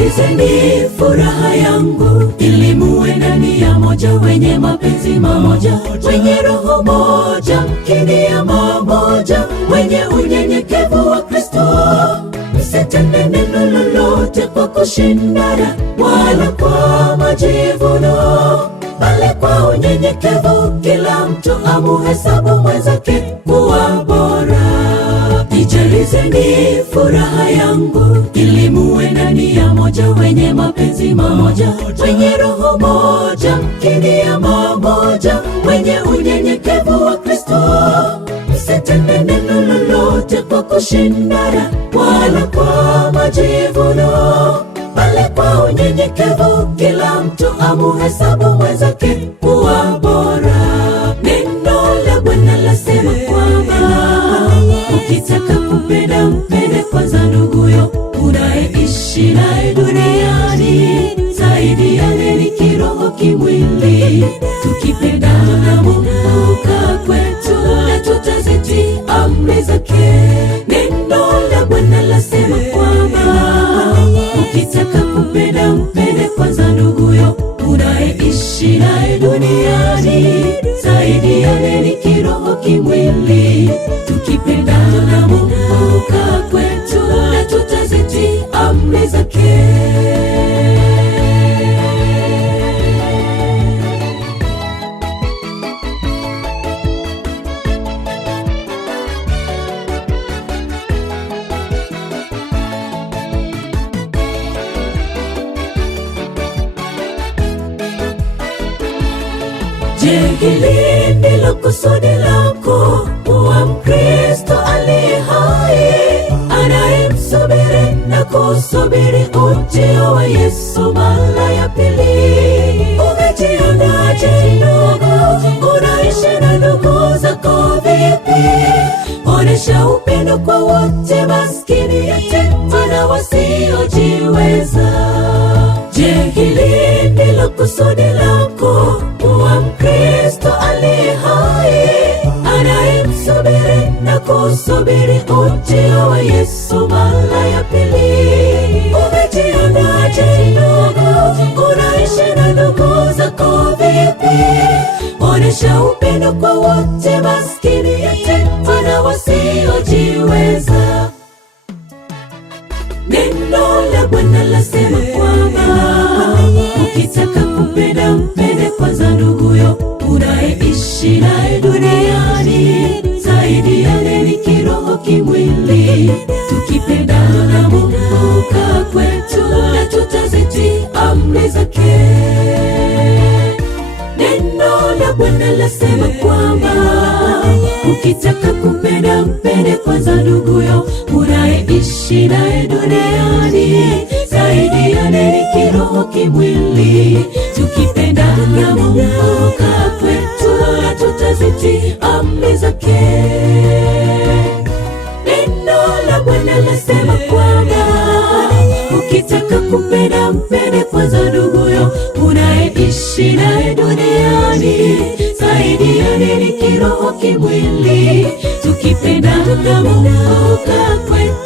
Ijalizeni furaha yangu, ili muwe na nia moja, wenye mapenzi mamoja, wenye roho moja, mkinia mamoja, wenye unyenyekevu wa Kristo. Msitende neno lolote kwa kushindana, wala kwa majivuno, bali kwa unyenyekevu kila mtu amuhesabu mwenzake kuwa bora. Ijalizeni furaha yangu, ili muwe na nia moja, wenye mapenzi mamoja, wenye roho moja, mkinia mamoja, wenye unyenyekevu wa Kristo. Msitende neno lolote kwa kushindana, wala kwa majivuno, bali kwa unyenyekevu kila mtu amuhesabu mwenzake kuwa bora. Neno la Bwana lasema kwamba ukitaka kupenda, mpende kwanza nduguyo unayeishi naye duniani. Zaidi yale ni kiroho, kimwili. Tukipendana na Mungu kaa kwetu, na tutazitii amri zake. Neno la Bwana lasema kwamba ukitaka kupenda, mpende kwanza nduguyo unayeishi naye duniani. Zaidi yale ni kiroho, kimwili. Tukipendana na Mungu kaa kwetu, na tutazitii amri zake. Je, hili ndilo kusudi lako, kuwa Mkristo aliye hai, anayemsubiri na kusubiri ujio wa Yesu mara ya pili? Umejiandaje ndugu? Unaishi na ndugu zako vipi? Onesha upendo kwa wote, maskini, yatima na wasiojiweza. Je, hili ndilo kusudi lako, kuwa Mkristo aliye hai, anayemsubiri na kusubiri ujio wa Yesu mara ya pili? Umejiandaje ndugu? Unaishi na ndugu zako vipi? Onesha upendo kwa wote, maskini, yatima na wasiojiweza. Neno la Bwana lasema kwamba ukitaka kupenda, mpende kwanza nduguyo unayeishi naye duniani. Zaidi yale ni kiroho, kimwili. Tukipendana na Mungu kaa kwetu, na tutazitii amri zake. Neno la Bwana lasema kwamba ukitaka kupenda, mpende kwanza nduguyo unayeishi naye duniani. Zaidi yale ni kiroho, kimwili. Tukipendana na Mungu kaa kwetu, na tutazitii amri zake. Neno la Bwana lasema kwamba ukitaka kupenda, mpende kwanza nduguyo unayeishi naye duniani. Zaidi yale ni kiroho, kimwili. Tukipendana na Mungu kaa kwetu,